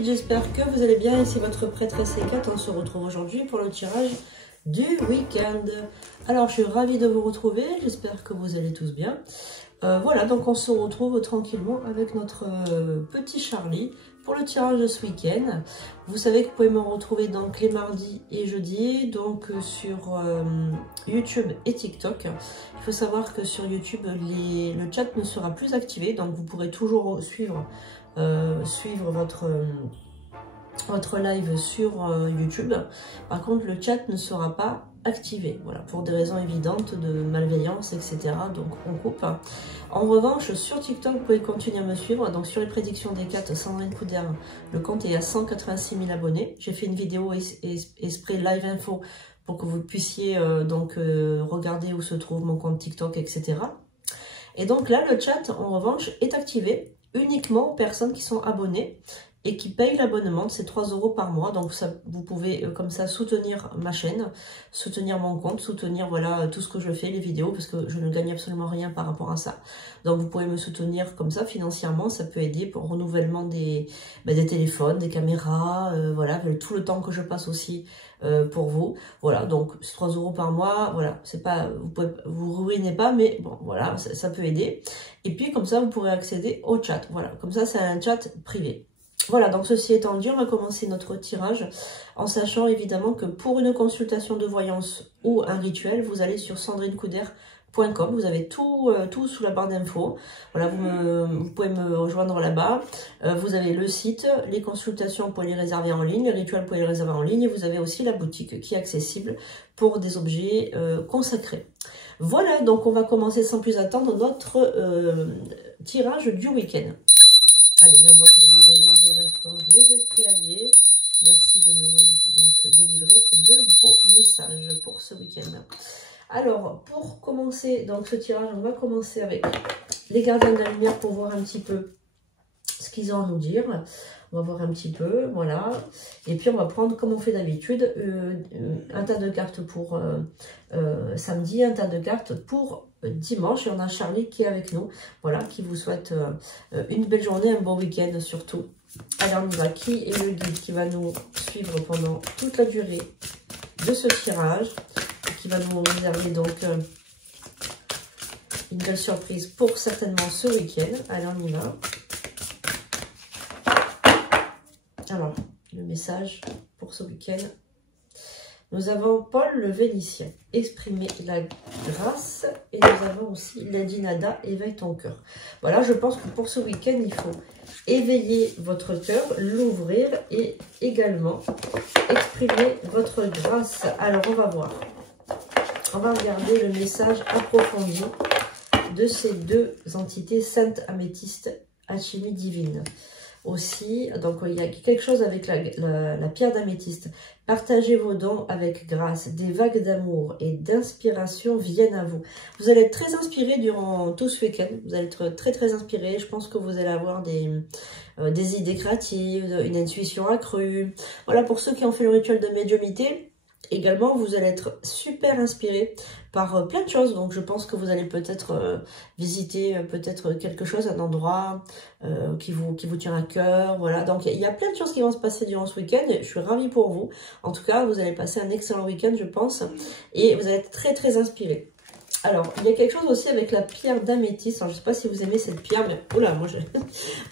suite, j'espère que vous allez bien. Ici votre prêtresse C4. On se retrouve aujourd'hui pour le tirage du week-end. Alors, je suis ravie de vous retrouver. J'espère que vous allez tous bien. Voilà, donc on se retrouve tranquillement avec notre petit Charlie pour le tirage de ce week-end. Vous savez que vous pouvez me retrouver donc les mardis et jeudis, donc sur YouTube et TikTok. Il faut savoir que sur YouTube, le chat ne sera plus activé, donc vous pourrez toujours suivre votre live sur YouTube. Par contre, le chat ne sera pas activé, voilà, pour des raisons évidentes de malveillance, etc. Donc on coupe. En revanche, sur TikTok, vous pouvez continuer à me suivre. Donc sur les prédictions des 4, Sandrine Couder, le compte est à 186 000 abonnés. J'ai fait une vidéo exprès live info pour que vous puissiez regarder où se trouve mon compte TikTok, etc. Et donc là, le chat, en revanche, est activé uniquement aux personnes qui sont abonnées et qui payent l'abonnement, c'est 3 € par mois. Donc ça, vous pouvez comme ça soutenir ma chaîne, soutenir mon compte, soutenir voilà tout ce que je fais, les vidéos, parce que je ne gagne absolument rien par rapport à ça. Donc vous pouvez me soutenir comme ça financièrement, ça peut aider pour le renouvellement des téléphones, des caméras, voilà, tout le temps que je passe aussi pour vous. Voilà, donc 3 € par mois, voilà, c'est pas, vous ruinez pas, mais bon, voilà, ça peut aider. Et puis comme ça, vous pourrez accéder au chat. Voilà, comme ça, c'est un chat privé. Voilà, donc ceci étant dit, on va commencer notre tirage en sachant évidemment que pour une consultation de voyance ou un rituel, vous allez sur sandrinecouder.com, vous avez tout sous la barre d'infos. Voilà, vous pouvez me rejoindre là-bas. Vous avez le site, les consultations, vous pouvez les réserver en ligne, les rituels, vous pouvez les réserver en ligne. Et vous avez aussi la boutique qui est accessible pour des objets consacrés. Voilà, donc on va commencer sans plus attendre notre tirage du week-end. Allez, j'invoque les guides, les anges, les archanges, les esprits alliés. Merci de nous délivrer le beau message pour ce week-end. Alors, pour commencer donc ce tirage, on va commencer avec les gardiens de la lumière pour voir un petit peu ce qu'ils ont à nous dire. On va voir un petit peu, voilà. Et puis on va prendre, comme on fait d'habitude, un tas de cartes pour samedi, un tas de cartes pour dimanche. Et on a Charlie qui est avec nous, voilà, qui vous souhaite une belle journée, un bon week-end surtout. Alors on y va, qui est le guide qui va nous suivre pendant toute la durée de ce tirage, qui va nous réserver donc une belle surprise pour certainement ce week-end. Allez, on y va. Alors, le message pour ce week-end. Nous avons Paul le Vénitien, exprimer la grâce. Et nous avons aussi Lady Nada, éveille ton cœur. Voilà, je pense que pour ce week-end, il faut éveiller votre cœur, l'ouvrir et également exprimer votre grâce. Alors, on va voir. On va regarder le message approfondi de ces deux entités, Sainte Améthyste, alchimie divine. Aussi, donc il y a quelque chose avec la pierre d'améthyste. Partagez vos dons avec grâce. Des vagues d'amour et d'inspiration viennent à vous. Vous allez être très inspiré durant tout ce week-end. Vous allez être très très inspiré. Je pense que vous allez avoir des idées créatives, une intuition accrue. Voilà, pour ceux qui ont fait le rituel de médiumnité. Également, vous allez être super inspiré par plein de choses. Donc, je pense que vous allez peut-être visiter peut-être quelque chose, un endroit qui vous tient à cœur. Voilà, donc il y a plein de choses qui vont se passer durant ce week-end. Je suis ravie pour vous. En tout cas, vous allez passer un excellent week-end, je pense. Et vous allez être très, très inspiré. Alors, il y a quelque chose aussi avec la pierre d'améthyste. Alors, je ne sais pas si vous aimez cette pierre, mais oula,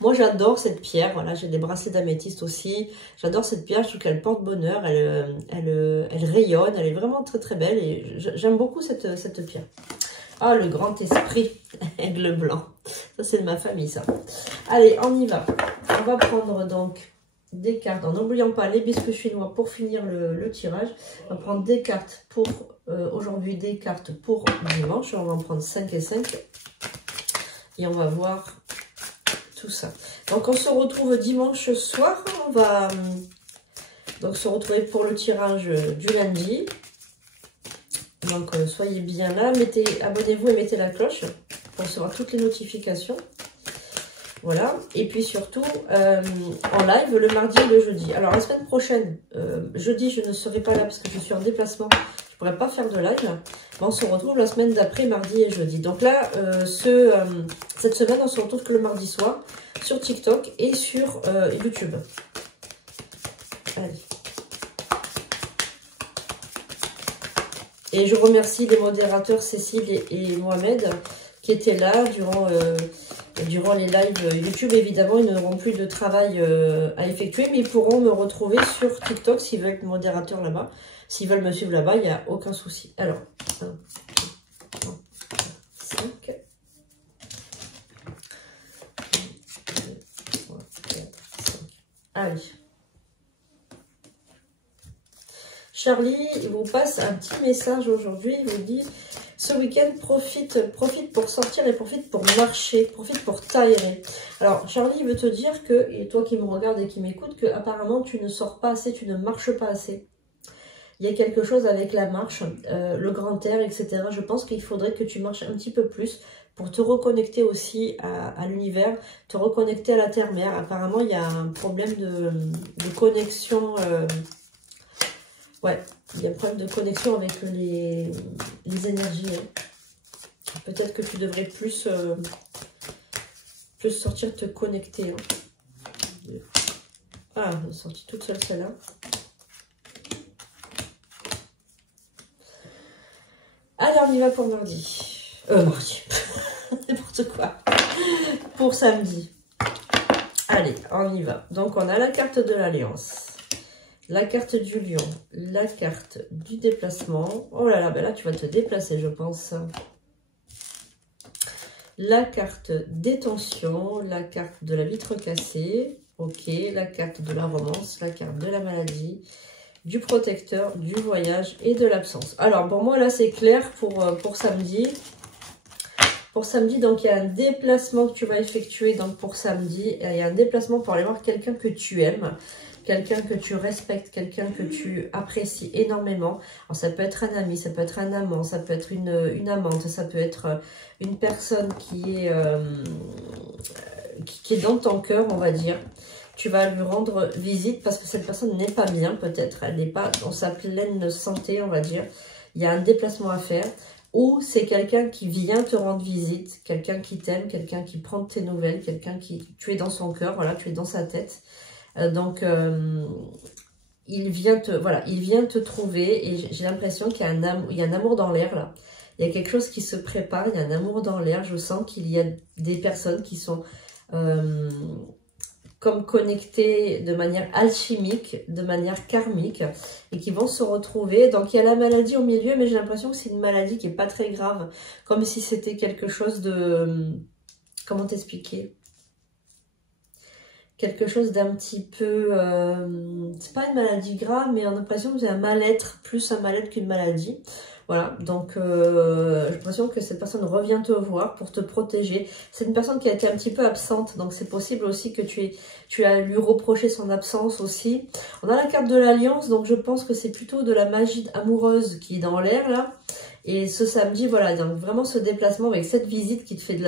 moi j'adore cette pierre. Voilà, j'ai des bracelets d'améthyste aussi. J'adore cette pierre, je trouve qu'elle porte bonheur, elle rayonne, elle est vraiment très très belle et j'aime beaucoup cette pierre. Ah, le grand esprit, aigle blanc. Ça, c'est de ma famille, ça. Allez, on y va. On va prendre donc des cartes, en n'oubliant pas les biscuits chinois pour finir le tirage. On va prendre des cartes pour aujourd'hui, des cartes pour dimanche. On va en prendre 5 et 5 et on va voir tout ça. Donc on se retrouve dimanche soir. On va donc se retrouver pour le tirage du lundi. Donc soyez bien là, abonnez-vous et mettez la cloche pour recevoir toutes les notifications. Voilà, et puis surtout en live le mardi et le jeudi. Alors la semaine prochaine, jeudi je ne serai pas là parce que je suis en déplacement, je ne pourrai pas faire de live. Mais on se retrouve la semaine d'après, mardi et jeudi. Donc là, cette semaine on se retrouve que le mardi soir sur TikTok et sur YouTube. Allez. Et je remercie les modérateurs Cécile et Mohamed qui étaient là durant les lives YouTube. Évidemment, ils n'auront plus de travail à effectuer, mais ils pourront me retrouver sur TikTok s'ils veulent être modérateurs là-bas. S'ils veulent me suivre là-bas, il n'y a aucun souci. Alors, 1, 2, 3, 4, 5. 1, 2, 3, 4, 5. Allez. Charlie, il vous passe un petit message aujourd'hui. Il vous dit, ce week-end, profite pour sortir et profite pour marcher, profite pour t'aérer. Alors, Charlie veut te dire que, et toi qui me regardes et qui m'écoutes, que apparemment tu ne sors pas assez, tu ne marches pas assez. Il y a quelque chose avec la marche, le grand air, etc. Je pense qu'il faudrait que tu marches un petit peu plus pour te reconnecter aussi à l'univers, te reconnecter à la terre-mère. Apparemment, il y a un problème de connexion. Ouais, il y a un problème de connexion avec les énergies. Hein. Peut-être que tu devrais plus sortir, te connecter. Hein. Ah, elle est sortie toute seule celle-là. Alors, on y va pour mardi. Mardi. N'importe quoi. Pour samedi. Allez, on y va. Donc, on a la carte de l'Alliance. La carte du lion, la carte du déplacement. Oh là là, ben là tu vas te déplacer, je pense. La carte des tensions, la carte de la vitre cassée. Ok, la carte de la romance, la carte de la maladie, du protecteur, du voyage et de l'absence. Alors pour moi là c'est clair pour samedi. Pour samedi, donc il y a un déplacement que tu vas effectuer donc pour samedi. Il y a un déplacement pour aller voir quelqu'un que tu aimes. Quelqu'un que tu respectes, quelqu'un que tu apprécies énormément. Alors, ça peut être un ami, ça peut être un amant, ça peut être une amante, ça peut être une personne qui est dans ton cœur, on va dire. Tu vas lui rendre visite parce que cette personne n'est pas bien, peut-être. Elle n'est pas dans sa pleine santé, on va dire. Il y a un déplacement à faire. Ou c'est quelqu'un qui vient te rendre visite, quelqu'un qui t'aime, quelqu'un qui prend de tes nouvelles, quelqu'un qui... Tu es dans son cœur, voilà, tu es dans sa tête. Donc, il vient te trouver et j'ai l'impression qu'il y a un amour dans l'air là. Il y a quelque chose qui se prépare, il y a un amour dans l'air. Je sens qu'il y a des personnes qui sont comme connectées de manière alchimique, de manière karmique et qui vont se retrouver. Donc, il y a la maladie au milieu, mais j'ai l'impression que c'est une maladie qui n'est pas très grave. Comme si c'était quelque chose de... Comment t'expliquer ? Quelque chose d'un petit peu... c'est pas une maladie grave, mais on a l'impression que c'est un mal-être, plus un mal-être qu'une maladie. Voilà, donc j'ai l'impression que cette personne revient te voir pour te protéger. C'est une personne qui a été un petit peu absente, donc c'est possible aussi que tu as lui reproché son absence aussi. On a la carte de l'Alliance, donc je pense que c'est plutôt de la magie amoureuse qui est dans l'air là. Et ce samedi, voilà, donc vraiment ce déplacement avec cette visite qui te fait de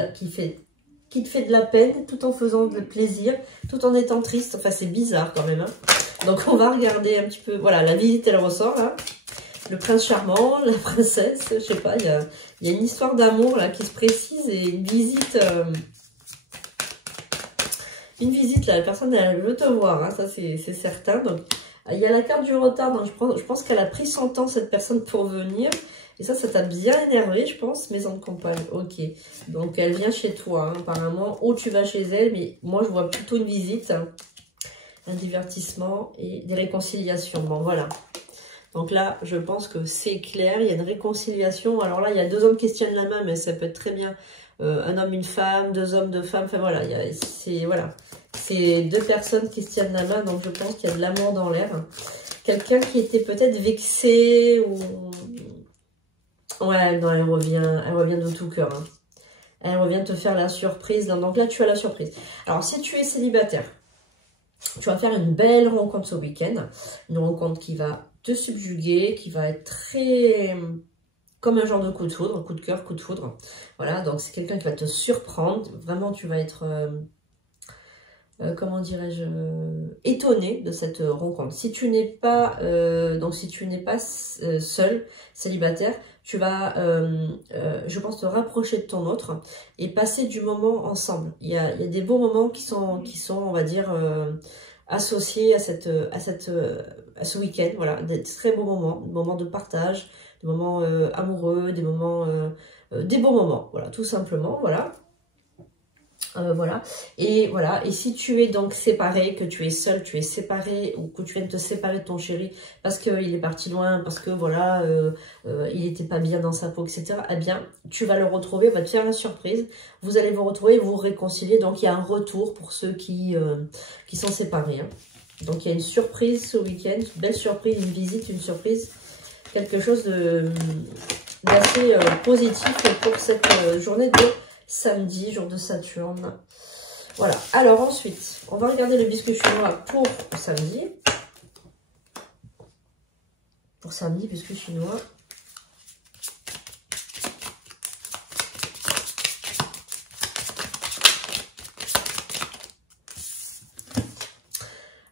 la peine, tout en faisant de plaisir, tout en étant triste. Enfin, c'est bizarre quand même. Hein. Donc, on va regarder un petit peu... Voilà, la visite, elle ressort, là. Le prince charmant, la princesse, je sais pas, il y a une histoire d'amour, là, qui se précise et une visite... Une visite, là, la personne, elle veut te voir, hein, ça, c'est certain. Donc, il y a la carte du retard, donc je pense qu'elle a pris son temps, cette personne, pour venir... Et ça t'a bien énervé, je pense, maison de campagne. Ok. Donc, elle vient chez toi, hein, apparemment. Ou tu vas chez elle, mais moi, je vois plutôt une visite. Hein, un divertissement et des réconciliations. Bon, voilà. Donc là, je pense que c'est clair. Il y a une réconciliation. Alors là, il y a deux hommes qui se tiennent la main, mais ça peut être très bien un homme, une femme, deux hommes, deux femmes. Enfin, voilà. C'est deux personnes qui se tiennent la main. Donc, je pense qu'il y a de l'amour dans l'air. Quelqu'un qui était peut-être vexé ou... Ouais, non, elle revient de tout cœur. Hein. Elle revient te faire la surprise. Donc là, tu as la surprise. Alors, si tu es célibataire, tu vas faire une belle rencontre ce week-end. Une rencontre qui va te subjuguer, qui va être très... comme un genre de coup de foudre, coup de cœur, coup de foudre. Voilà, donc c'est quelqu'un qui va te surprendre. Vraiment, tu vas être... comment dirais-je, étonné de cette rencontre. Si tu n'es pas, seul, célibataire, tu vas, je pense, te rapprocher de ton autre et passer du moment ensemble. Il y a des beaux moments qui sont, on va dire, associés à ce week-end. Voilà, des très beaux moments de partage, des moments amoureux, des bons moments, voilà, tout simplement, voilà. Voilà, et si tu es donc séparé, que tu es seul, tu es séparé, ou que tu viens de te séparer de ton chéri parce qu'il est parti loin, parce que voilà, il n'était pas bien dans sa peau, etc., eh bien, tu vas le retrouver, on va te faire la surprise, vous allez vous retrouver, vous réconcilier, donc il y a un retour pour ceux qui sont séparés, hein. Donc il y a une surprise ce week-end, une belle surprise, une visite, une surprise, quelque chose d'assez positif pour cette journée de samedi, jour de Saturne. Voilà. Alors ensuite, on va regarder le biscuit chinois pour samedi. Pour samedi, biscuit chinois.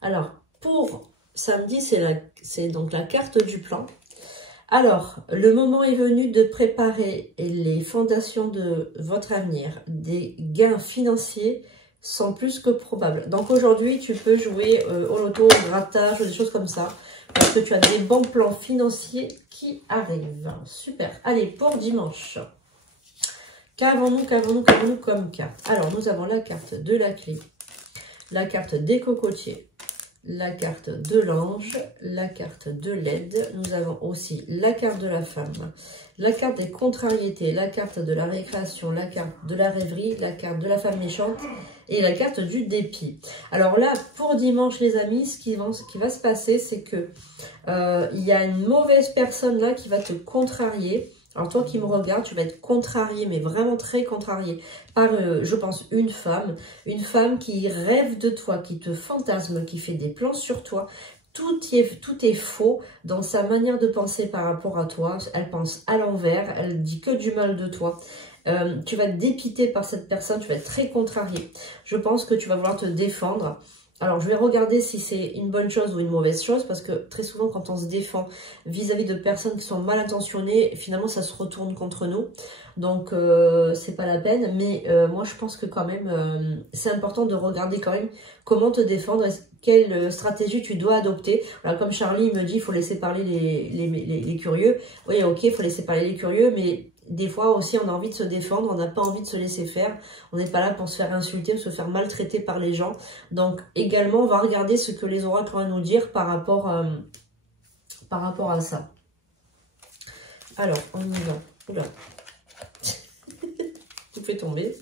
Alors, pour samedi, c'est donc la carte du plan. Alors, le moment est venu de préparer les fondations de votre avenir. Des gains financiers sont plus que probables. Donc aujourd'hui, tu peux jouer au loto, au grattage, des choses comme ça. Parce que tu as des bons plans financiers qui arrivent. Super. Allez, pour dimanche. Qu'avons-nous comme carte? Alors, nous avons la carte de la clé, la carte des cocotiers, la carte de l'ange, la carte de l'aide. Nous avons aussi la carte de la femme, la carte des contrariétés, la carte de la récréation, la carte de la rêverie, la carte de la femme méchante et la carte du dépit. Alors là, pour dimanche, les amis, ce qui va se passer, c'est que il y a une mauvaise personne là qui va te contrarier. Alors toi qui me regardes, tu vas être contrarié, mais vraiment très contrarié par, je pense, une femme qui rêve de toi, qui te fantasme, qui fait des plans sur toi. Tout est faux dans sa manière de penser par rapport à toi. Elle pense à l'envers, elle dit que du mal de toi. Tu vas être dépité par cette personne, tu vas être très contrarié. Je pense que tu vas vouloir te défendre. Alors, je vais regarder si c'est une bonne chose ou une mauvaise chose, parce que très souvent, quand on se défend vis-à-vis de personnes qui sont mal intentionnées, finalement, ça se retourne contre nous. Donc, c'est pas la peine. Mais moi, je pense que quand même, c'est important de regarder quand même comment te défendre et quelle stratégie tu dois adopter. Voilà, comme Charlie me dit, il faut laisser parler les curieux. Oui, ok, il faut laisser parler les curieux, mais des fois aussi, on a envie de se défendre, on n'a pas envie de se laisser faire. On n'est pas là pour se faire insulter, se faire maltraiter par les gens. Donc, également, on va regarder ce que les oracles ont à nous dire par rapport à ça. Alors, on y va. Oula. Tout fait tomber.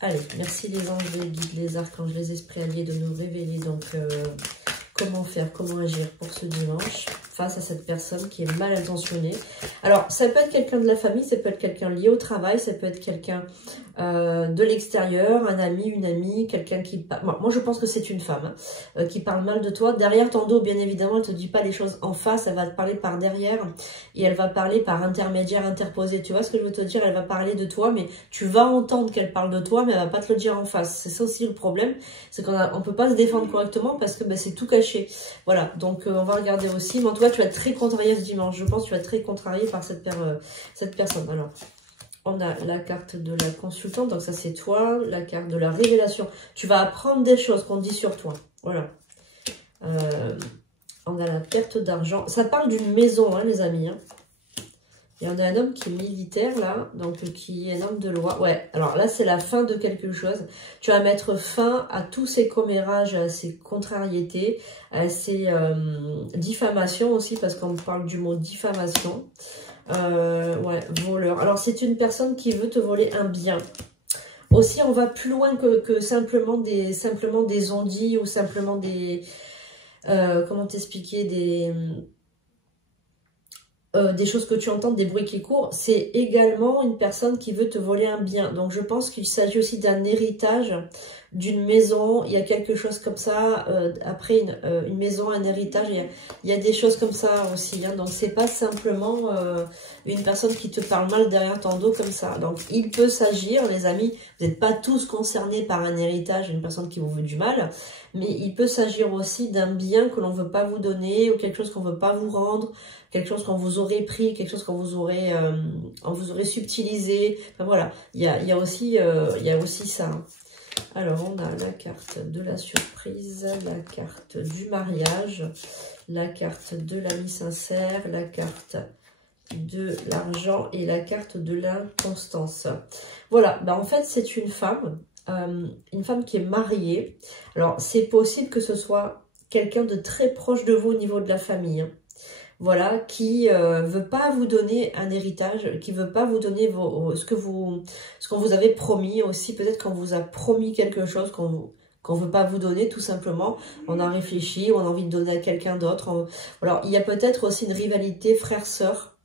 Allez, merci les anges, les guides, les archanges, les esprits alliés de nous révéler. Donc, comment faire, comment agir pour ce dimanche face à cette personne qui est mal intentionnée. Alors, ça peut être quelqu'un de la famille, ça peut être quelqu'un lié au travail, ça peut être quelqu'un de l'extérieur, un ami, une amie, quelqu'un qui... Moi, je pense que c'est une femme qui parle mal de toi. Derrière ton dos, bien évidemment, elle ne te dit pas les choses en face, elle va te parler par derrière et elle va parler par intermédiaire, interposé. Tu vois ce que je veux te dire? Elle va parler de toi, mais tu vas entendre qu'elle parle de toi, mais elle ne va pas te le dire en face. C'est ça aussi le problème, c'est qu'on ne peut pas se défendre correctement parce que c'est tout caché. Voilà, donc on va regarder aussi. Mais en tout cas, tu vas être très contrarié ce dimanche. Je pense que tu vas être très contrarié par cette personne. Alors, on a la carte de la consultante, donc ça c'est toi. La carte de la révélation. Tu vas apprendre des choses qu'on dit sur toi. Voilà. On a la perte d'argent. Ça parle d'une maison, hein, les amis. Hein. Et on a un homme qui est militaire, là, donc qui est un homme de loi. Ouais, alors là, c'est la fin de quelque chose. Tu vas mettre fin à tous ces commérages, à ces contrariétés, à ces diffamations aussi, parce qu'on parle du mot diffamation. Ouais, voleur. Alors, c'est une personne qui veut te voler un bien. Aussi, on va plus loin que simplement des ondits ou simplement des... comment t'expliquer, des choses que tu entends, des bruits qui courent, c'est également une personne qui veut te voler un bien. Donc, je pense qu'il s'agit aussi d'un héritage, d'une maison. Il y a quelque chose comme ça. Après, une maison, un héritage, il y a des choses comme ça aussi. Hein. Donc, c'est pas simplement une personne qui te parle mal derrière ton dos comme ça. Donc, il peut s'agir, les amis, vous n'êtes pas tous concernés par un héritage, une personne qui vous veut du mal, mais il peut s'agir aussi d'un bien que l'on ne veut pas vous donner ou quelque chose qu'on ne veut pas vous rendre, quelque chose qu'on vous aurait pris, quelque chose qu'on vous aurait subtilisé. Enfin, voilà, il y a aussi ça. Alors, on a la carte de la surprise, la carte du mariage, la carte de l'ami sincère, la carte de l'argent et la carte de l'inconstance. Voilà, bah en fait, c'est une femme qui est mariée. Alors, c'est possible que ce soit quelqu'un de très proche de vous au niveau de la famille, hein. Voilà, qui veut pas vous donner un héritage, qui veut pas vous donner ce qu'on vous avait promis aussi. Peut-être qu'on vous a promis quelque chose qu'on veut pas vous donner, tout simplement. On a réfléchi, on a envie de donner à quelqu'un d'autre. Alors, il y a peut-être aussi une rivalité frère-sœur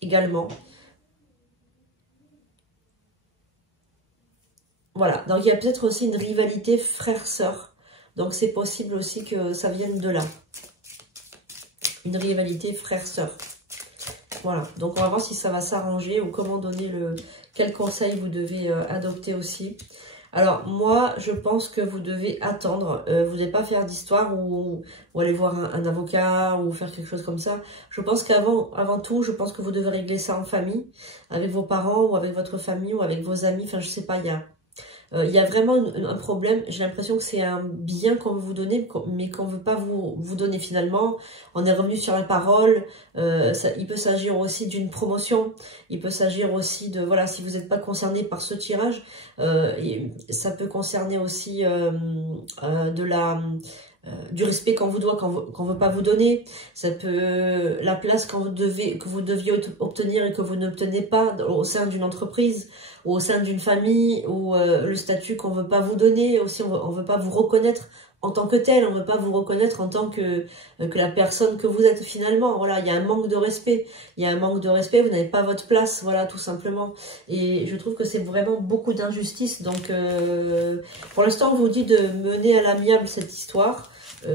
également. Voilà, donc il y a peut-être aussi une rivalité frère-sœur. Donc, c'est possible aussi que ça vienne de là. Une rivalité frère-sœur. Voilà, donc on va voir si ça va s'arranger ou comment donner quel conseil vous devez adopter aussi. Alors moi, je pense que vous devez attendre, vous n'allez pas faire d'histoire ou aller voir un avocat ou faire quelque chose comme ça. Je pense avant tout, je pense que vous devez régler ça en famille, avec vos parents ou avec votre famille ou avec vos amis, enfin je sais pas, il y a vraiment un problème. J'ai l'impression que c'est un bien qu'on veut vous donner, mais qu'on ne veut pas vous donner finalement. On est revenu sur la parole. Il peut s'agir aussi d'une promotion. Il peut s'agir aussi de, voilà, si vous n'êtes pas concerné par ce tirage, ça peut concerner aussi du respect qu'on vous doit, qu'on veut pas vous donner. Ça peut la place que vous deviez obtenir et que vous n'obtenez pas au sein d'une entreprise ou au sein d'une famille, ou le statut qu'on veut pas vous donner. Aussi, on veut pas vous reconnaître en tant que tel, on veut pas vous reconnaître en tant que la personne que vous êtes finalement. Voilà, il y a un manque de respect. Il y a un manque de respect, vous n'avez pas votre place, voilà, tout simplement. Et je trouve que c'est vraiment beaucoup d'injustice. Donc, pour l'instant, on vous dit de mener à l'amiable cette histoire,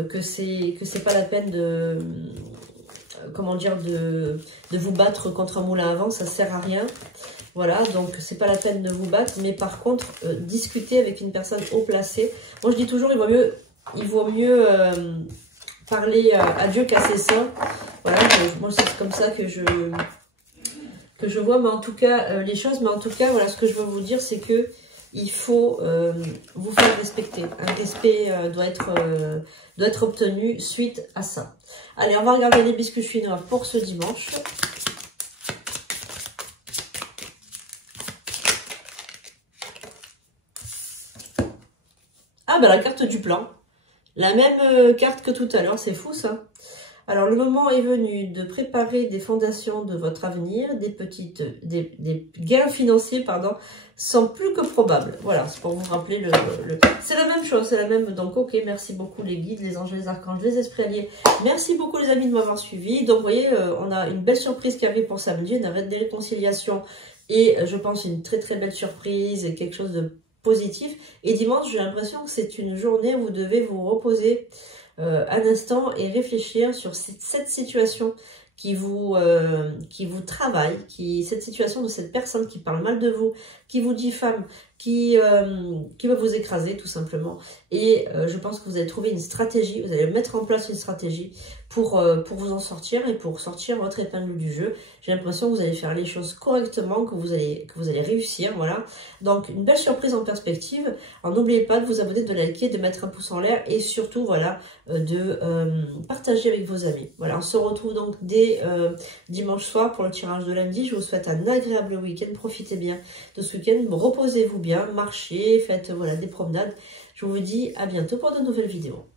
que c'est pas la peine de... comment dire, de vous battre contre un moulin à vent, ça sert à rien. Voilà, donc c'est pas la peine de vous battre, mais par contre, discuter avec une personne haut placée. Moi, je dis toujours, il vaut mieux parler à Dieu qu'à ses saints. Voilà, moi, c'est comme ça que je vois, mais en tout cas, les choses. Mais en tout cas, voilà, ce que je veux vous dire, c'est que il faut vous faire respecter. Un respect doit être obtenu suite à ça. Allez, on va regarder les biscuits chinois pour ce dimanche. Ah bah la carte du plan, la même carte que tout à l'heure, c'est fou ça. Alors le moment est venu de préparer des fondations de votre avenir, des gains financiers, pardon, sont plus que probables. Voilà, c'est pour vous rappeler c'est la même chose, c'est la même. Donc ok, merci beaucoup les guides, les anges, les archanges, les esprits alliés. Merci beaucoup les amis de m'avoir suivi. Donc vous voyez, on a une belle surprise qui arrive pour samedi, on arrête des réconciliations et je pense une très très belle surprise et quelque chose de positif. Et dimanche, j'ai l'impression que c'est une journée où vous devez vous reposer un instant et réfléchir sur cette situation qui vous travaille, cette situation de cette personne qui parle mal de vous, qui vous diffame, qui va vous écraser tout simplement. Et je pense que vous allez trouver une stratégie, vous allez mettre en place une stratégie pour vous en sortir et pour sortir votre épingle du jeu. J'ai l'impression que vous allez faire les choses correctement, que vous allez réussir, voilà. Donc une belle surprise en perspective. Alors n'oubliez pas de vous abonner, de liker, de mettre un pouce en l'air et surtout voilà de partager avec vos amis. Voilà, on se retrouve donc dès dimanche soir pour le tirage de lundi. Je vous souhaite un agréable week-end, profitez bien de ce week-end, reposez-vous bien, marchez, faites voilà des promenades. Je vous dis à bientôt pour de nouvelles vidéos.